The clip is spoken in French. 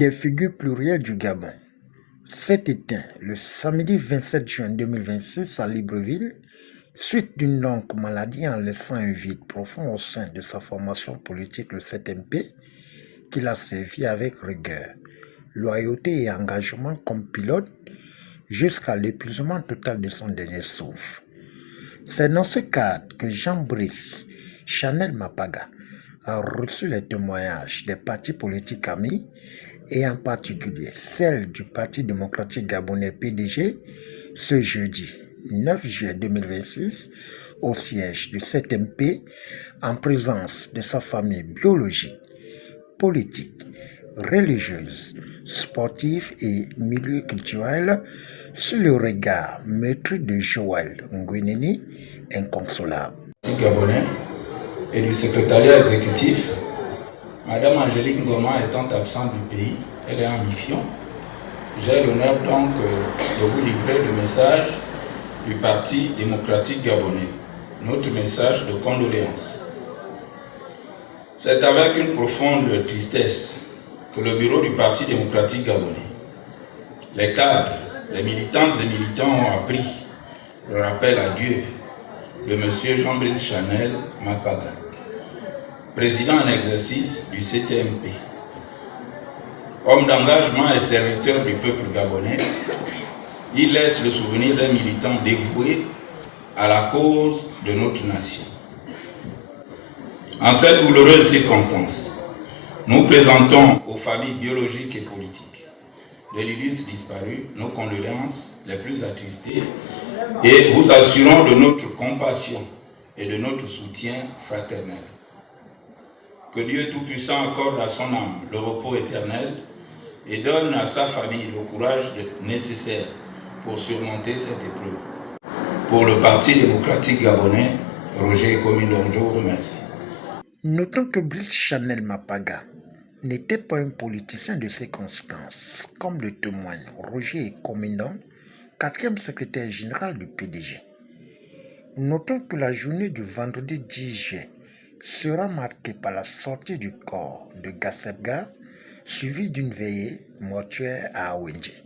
des figures plurielles du Gabon. S'est éteint le samedi 27 juin 2026 à Libreville, suite d'une longue maladie en laissant un vide profond au sein de sa formation politique, le 7MP, qu'il a servi avec rigueur, loyauté et engagement comme pilote jusqu'à l'épuisement total de son dernier souffle. C'est dans ce cadre que Jean-Brice Chanel Mapaga a reçu les témoignages des partis politiques amis et en particulier celle du Parti démocratique gabonais PDG ce jeudi 9 juillet 2026 au siège du 7MP en présence de sa famille biologique, politique, religieuse, sportive et milieu culturel sous le regard maîtrisé de Joël Ngueneni, inconsolable. Gabonais et du secrétariat exécutif, Madame Angélique Ngoma étant absente du pays, elle est en mission. J'ai l'honneur donc de vous livrer le message du Parti démocratique gabonais, notre message de condoléances. C'est avec une profonde tristesse que le bureau du Parti démocratique gabonais, les cadres, les militantes et militants ont appris le rappel à Dieu de M. Jean-Brice Chanel Mapaga, président en exercice du CTMP. Homme d'engagement et serviteur du peuple gabonais, il laisse le souvenir d'un militant dévoué à la cause de notre nation. En cette douloureuse circonstance, nous présentons aux familles biologiques et politiques de l'illustre disparu nos condoléances les plus attristées et vous assurons de notre compassion et de notre soutien fraternel. Que Dieu Tout-Puissant accorde à son âme le repos éternel et donne à sa famille le courage nécessaire pour surmonter cette épreuve. Pour le Parti démocratique gabonais, Roger Komindong, je vous remercie. Notons que Brice Chanel Mapaga n'était pas un politicien de circonstance, comme le témoigne Roger Komindong, 4e secrétaire général du PDG. Notons que la journée du vendredi 10 juillet sera marquée par la sortie du corps de Gassebga, suivie d'une veillée mortuaire à Awenji.